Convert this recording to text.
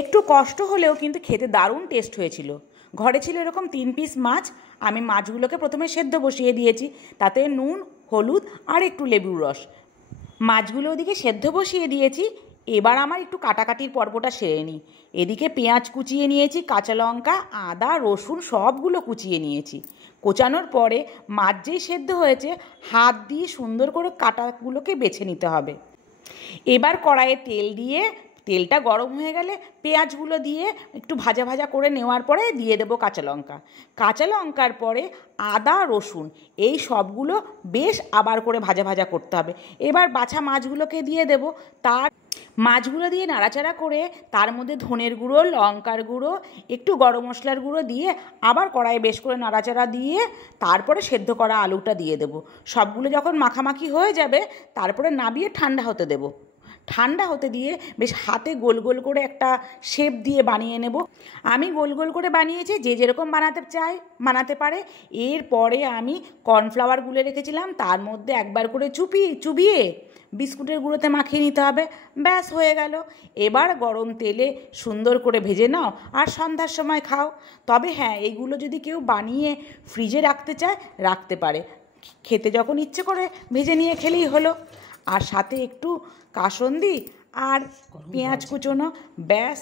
একটু কষ্ট হলেও কিন্তু খেতে দারুণ টেস্ট হয়েছিল। ঘরে ছিল এরকম 3 পিস মাছ। আমি মাছগুলোকে প্রথমে সেদ্ধ বসিয়ে দিয়েছি, তাতে নুন, হলুদ আর একটু লেবুর রস। মাছগুলো ওদিকে সেদ্ধ বসিয়ে দিয়েছি। এবার আমার একটু কাটাকাটির পর্বটা সেরে নিই। এদিকে পেঁয়াজ কুচিয়ে নিয়েছি, কাঁচা লঙ্কা, আদা, রসুন সবগুলো কুচিয়ে নিয়েছি। কোচানোর পরে মাছ যেই সেদ্ধ হয়েছে, হাত দিয়ে সুন্দর করে কাটাগুলোকে বেছে নিতে হবে। এবার কড়াইয়ে তেল দিয়ে, তেলটা গরম হয়ে গেলে পেঁয়াজগুলো দিয়ে একটু ভাজা ভাজা করে নেওয়ার পরে দিয়ে দেবো কাঁচা লঙ্কা। কাঁচা লঙ্কার পরে আদা, রসুন এই সবগুলো বেশ আবার করে ভাজা ভাজা করতে হবে। এবার বাছা মাছগুলোকে দিয়ে দেবো। তার মাছগুলো দিয়ে নাড়াচাড়া করে তার মধ্যে ধনের গুঁড়ো, লঙ্কার গুঁড়ো, একটু গরম মশলার গুঁড়ো দিয়ে আবার কড়াইয়ে বেশ করে নাড়াচাড়া দিয়ে তারপরে সেদ্ধ করা আলুটা দিয়ে দেবো। সবগুলো যখন মাখামাখি হয়ে যাবে তারপরে নামিয়ে ঠান্ডা হতে দেবো। ঠান্ডা হতে দিয়ে বেশ হাতে গোল গোল করে একটা শেপ দিয়ে বানিয়ে নেব। আমি গোল গোল করে বানিয়েছি, যে যেরকম বানাতে চায় বানাতে পারে। এরপরে আমি কর্নফ্লাওয়ার গুলে রেখেছিলাম, তার মধ্যে একবার করে চুবিয়ে বিস্কুটের গুঁড়োতে মাখিয়ে নিতে হবে। ব্যাস হয়ে গেল। এবার গরম তেলে সুন্দর করে ভেজে নাও আর সন্ধ্যার সময় খাও। তবে হ্যাঁ, এইগুলো যদি কেউ বানিয়ে ফ্রিজে রাখতে চায় রাখতে পারে। খেতে যখন ইচ্ছে করে ভেজে নিয়ে খেলেই হলো। আর সাথে একটু কাসুন্দি আর পেঁয়াজ কুচোনো, ব্যাস।